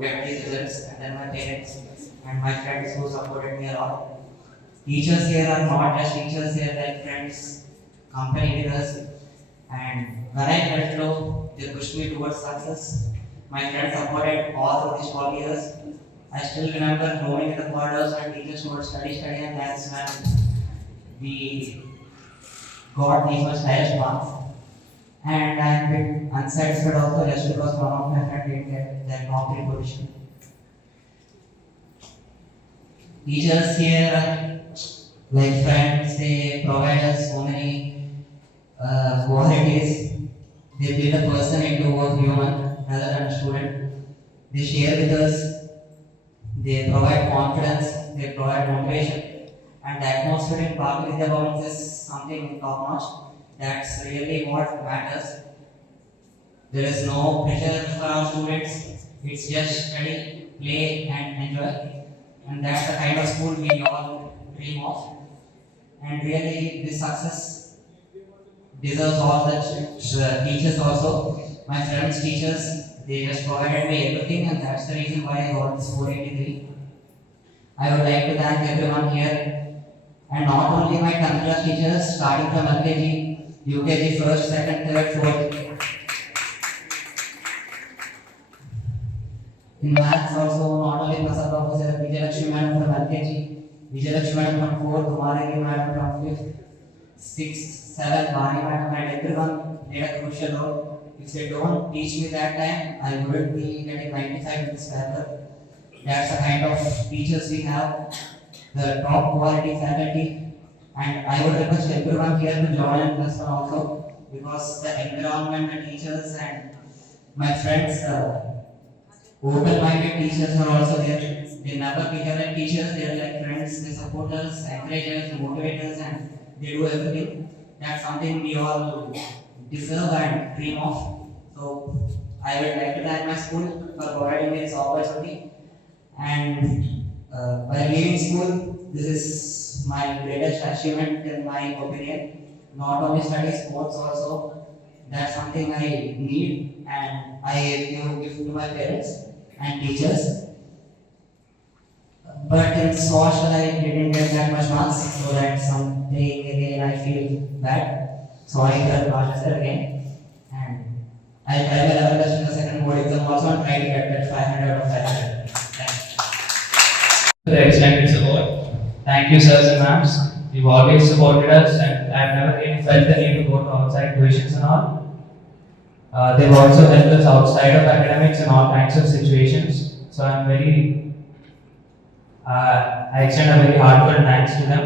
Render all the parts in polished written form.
get these results, and then my parents and my friends who supported me a lot. Teachers here are not just teachers, they are like friends, company with us, and when I felt low, they pushed me towards success. My friends supported all through these 4 years. I still remember roaming in the corridors and teachers would study, and that's when we got these much highest marks. And I am a bit unsatisfied also just because one of my friends didn't get that top 3 position. Teachers here are like friends, they provide us so many qualities. They build a person into a human rather than a student. They share with us, they provide confidence, they provide motivation, and the atmosphere in Bhakti Vidya Bhavans is something top notch. That's really what matters. There is no pressure for our students. It's just study, play, and enjoy. And that's the kind of school we all dream of. And really, this success deserves all the teachers also. My friends' teachers, they just provided me everything, and that's the reason why I got this 483. I would like to thank everyone here, and not only my 10th class teachers, starting from LKG, UKG, first, second, third, fourth. In maths also, not only Prasad Professor, Vijay Lakshmi Madam from LKG, Vijay Lakshmi Madam from 4th, Kumaragi Madam from 5th, 6th, 7th, Bani Madam, and everyone played a crucial role. If they don't teach me that time, I wouldn't be getting 95 in this paper. That's the kind of teachers we have, the top quality faculty. And I would request everyone here to join in this one also, because the environment, the teachers, and my friends, open-minded teachers are also there. They never behave like teachers, they are like friends, they support us, encourage us, motivate us, and they do everything. That's something we all deserve and dream of. So I would like to thank my school for providing me this opportunity. And by leaving school, this is my greatest achievement in my opinion. Not only study, sports also. That's something I need, and I give to my parents and teachers. But in social, I didn't get that much marks, so that's something again I feel bad. Sorry for the last again. And I tried my level best in the second board exam also and tried to get that 500 out of 500. The extended support. Thank you, sirs and ma'ams. You've always supported us, and I've never really felt the need to go to outside tuitions and all. They've also helped us outside of academics in all kinds of situations. So I extend a very heartfelt thanks to them,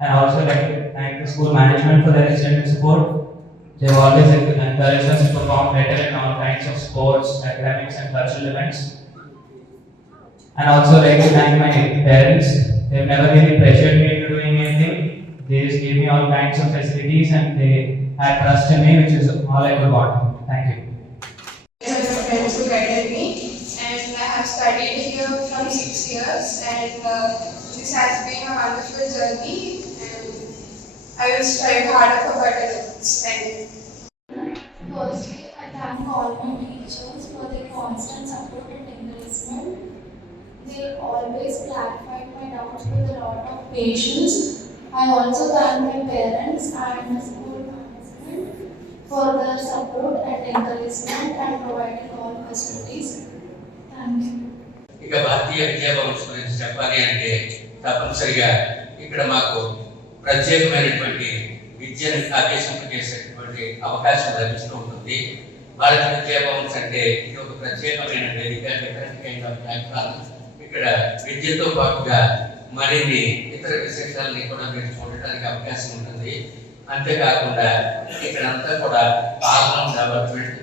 and also like to thank the school management for their extended support. They've always encouraged us to perform better in all kinds of sports, academics, and cultural events. And also like to thank my parents. They've never really pressured me into doing anything. They just gave me all kinds of facilities, and they had trust in me, which is all I could want. Thank you. I have my friends who guided me, and I have studied here from 6 years, and this has been a wonderful journey, and I will strive harder for better results. Thank you. Firstly, I thank all my teachers for their constant support and encouragement. They always clarified my doubts with a lot of patience. I also thank my parents and my school management for their support and encouragement and providing all facilities. Thank you. ఇక భారతీయ విద్యాభవన్స్ గురించి చెప్పాలి అంటే తప్పనిసరిగా ఇక్కడ మాకు ప్రత్యేకమైనటువంటి విద్యను అభ్యసింపజేసేటువంటి అవకాశం లభిస్తూ ఉంటుంది. భారతీయ విద్యాభవన్స్ అంటే ఇది ఒక ప్రత్యేకమైన వేదిక, డిఫరెంట్ కైండ్ ఆఫ్ ప్లాట్ఫామ్. ఇక్కడ విద్యతో పాటుగా మరిన్ని ఇతర విశేషాలని కూడా మీరు చూడటానికి అవకాశం ఉంటుంది. అంతేకాకుండా ఇక్కడంతా కూడా ఆల్ డెవలప్మెంట్,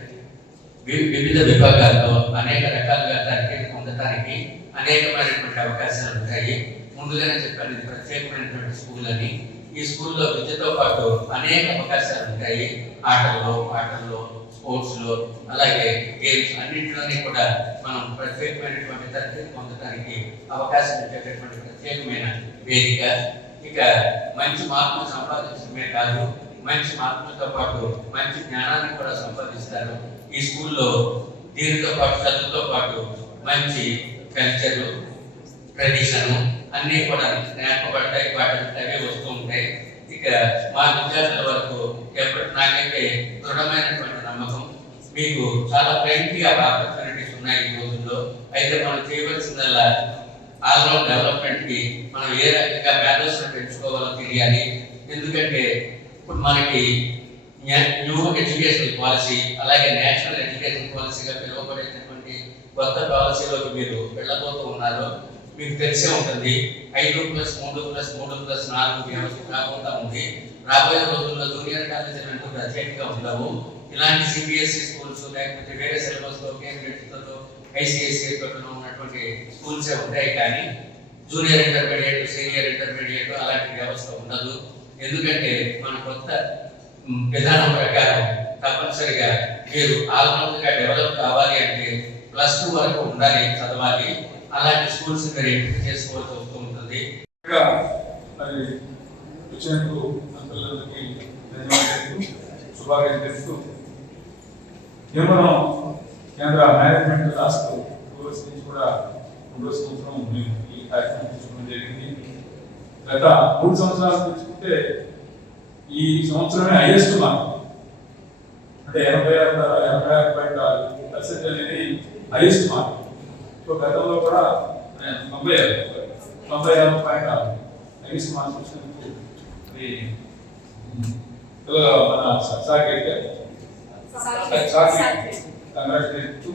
వివిధ విభాగాల్లో అనేక రకాలుగా తరగతి పొందడానికి అనేకమైనటువంటి అవకాశాలు ఉంటాయి. ముందుగానే చెప్పాను, ఇది ప్రత్యేకమైనటువంటి స్కూల్ అని. ఈ స్కూల్లో విద్యతో పాటు అనేక అవకాశాలు ఉంటాయి. ఆటల్లో, పాటల్లో, స్పోర్ట్స్లో, అలాగే గేమ్స్ అన్నింటిలోని కూడా మనం ప్రత్యేకమైనటువంటి తరగతి పొందడానికి అవకాశం ఇచ్చేటటువంటి ప్రత్యేకమైన వేదిక. ఇక మంచి మార్కులు సంపాదించడమే కాదు, మంచి మార్కులతో పాటు మంచి జ్ఞానాన్ని కూడా సంపాదిస్తారు. ఈ స్కూల్లో దీనితో పాటు చదువుతో పాటు మంచి కల్చరు, ట్రెడిషను అన్నీ కూడా నేర్పబడతాయి. వాటి వస్తూ ఉంటాయి. ఇక మా విద్యార్థుల వరకు నాకైతే దృఢమైనటువంటి నమ్మకం, మీకు చాలా ప్లెంటీ ఆఫ్ ఆపర్చునిటీస్ ఉన్నాయి ఈ రోజుల్లో. అయితే మనం చేయవలసిందల్లా ఆల్రౌండ్ డెవలప్మెంట్కి మనం ఏ రకంగా మేధస్సును పెంచుకోవాలో తెలియాలి. ఎందుకంటే ఇప్పుడు మనకి న్యూ ఎడ్యుకేషన్ పాలసీ, అలాగే నేషనల్ ఎడ్యుకేషన్ పాలసీగా పిలువబడేటటువంటి కొత్త పాలసీలోకి మీరు వెళ్ళబోతూ ఉన్నారు. మీకు తెలిసే ఉంటుంది 5+3+3+4 వ్యవస్థ కాకుండా ఉంది. రాబోయే రోజుల్లో జూనియర్ కాలేజీలు అంటూ ప్రత్యేకంగా ఉండవు. ఇలాంటి సిబిఎస్ఈ స్కూల్స్ లేకపోతే వేరే సిలబస్తో కేంద్రీకృతతో ఐసిఐసిఐతో ఉన్నటువంటి స్కూల్సే ఉంటాయి. కానీ జూనియర్ ఇంటర్మీడియట్, సీనియర్ ఇంటర్మీడియట్ అలాంటి వ్యవస్థ ఉండదు. ఎందుకంటే మన కొత్త విధానం ప్రకారం తప్పనిసరిగా మీరు ఆల్రౌండ్గా డెవలప్ కావాలి అంటే +2 వరకు ఉండాలి, చదవాలి. అలాంటి స్కూల్స్ మీరు ఎంపిక చేసుకోవాల్సి వస్తూ ఉంటుంది. మరి వచ్చినందుకు పిల్లలకి ధన్యవాదాలు, శుభాకాంక్షలు తెలుపుతూ మనం కేంద్ర మేనేజ్మెంట్ రాష్ట్ర టూర్స్ నుంచి కూడా 2వ సంవత్సరం మేము ఈ కార్యక్రమం తీసుకోవడం జరిగింది. గత 3 సంవత్సరాలు తీసుకుంటే ఈ సంవత్సరమే హైయెస్ట్ మార్క్, అంటే 86.6% అనేది హైయెస్ట్ మార్క్. సో గతంలో కూడా 96.6 హైయెస్ట్ మార్క్స్ వచ్చినందుకు మన సాకేట్ కంగ్రాట్స్ చెప్తూ,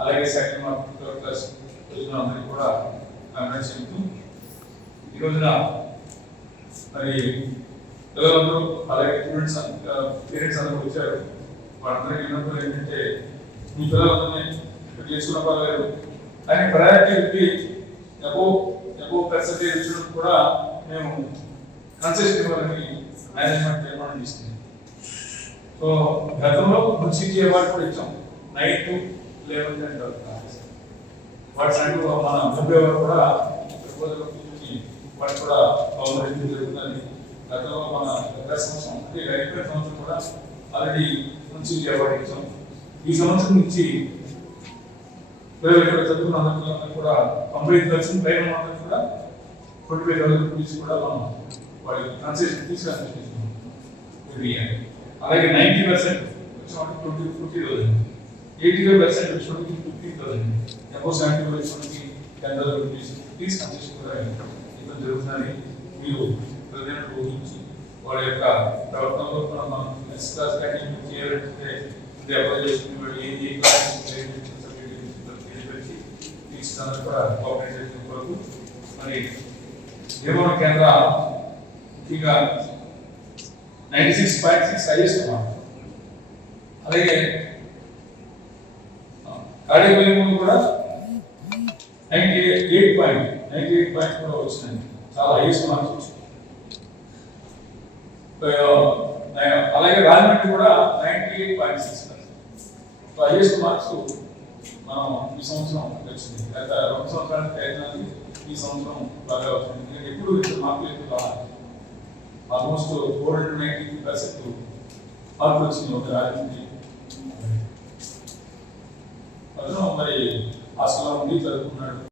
అలాగే సెకండ్ మార్క్ 3rd క్లాస్ వచ్చిన అందరికీ కూడా కంగ్రాట్స్ చెప్తూ, ఈ రోజున మరి పిల్లలందరూ అలాగే పేరెంట్స్ అందరూ వచ్చారు. వాళ్ళందరికీ విన్నప్పుడు ఏంటంటే మీ పిల్లలందరినీ చేసుకున్న పర్వాలేదు కానీ ప్రయారిటీ ఎబో పర్సెంటేజ్ ఇచ్చడం కూడా మేము కన్సెషన్ ఇవ్వాలని మేనేజ్మెంట్ తీర్మానం చేస్తుంది. సో గతంలో మున్సిపల్ అవార్డు కూడా ఇచ్చాం 9th, 11th and 12th. వాటి అంటూ మన ముంబై వారు కూడా వాటి కూడా గవర్నమెంట్ జరుగుతుందని గతంలో మన సంవత్సరం అంటే గడిపిన సంవత్సరం కూడా ఆల్రెడీ మున్సిపల్ అవార్డు ఇచ్చాం. ఈ సంవత్సరం నుంచి పిల్లలు ఇక్కడ చదువుకున్న అందరికీ కూడా 95% పైన అందరికీ కూడా 25,000 రూపీస్ కూడా మనం వాళ్ళకి కన్సెషన్ తీసుకుని అలాగే 90% వచ్చినప్పుడు 40,000, 85% వచ్చినప్పుడు 15,000, అబౌవ్ 70 వచ్చినప్పుడు 10,000 రూపీస్ కన్సెషన్ కూడా ఇవ్వడం జరుగుతుందని మీరు ప్రజలకు ఊహించి వాళ్ళ యొక్క ప్రవర్తనలో కూడా మనం నెక్స్ట్ క్లాస్ కంటిన్యూ చేయాలంటే అప్లై చేసుకునే ఏ క్లాస్ కూడా కోఆపరేట్ చేసిన కొరకు మరి నిర్మాణ కేంద్ర ముఖ్యంగా 96.6 హైయెస్ట్ మార్క్, అలాగే కార్డియాక్ కూడా 98 పాయింట్ కూడా వచ్చింది. చాలా హైయెస్ట్ మార్క్స్ వచ్చింది. అలాగే రాజమండ్రి కూడా 98.6 హైయెస్ట్ మార్క్స్ మనం ఈ సంవత్సరం వచ్చింది. గత 2 సంవత్సరాల ప్రయత్నాలు ఈ సంవత్సరం బాగా వచ్చింది. ఎప్పుడు మార్కులు ఎక్కువ ఆల్మోస్ట్ 492% మార్కులు వచ్చింది ఒక రాజమండ్రి. మరి హాస్టల్లో ఉండి చదువుకున్నాడు.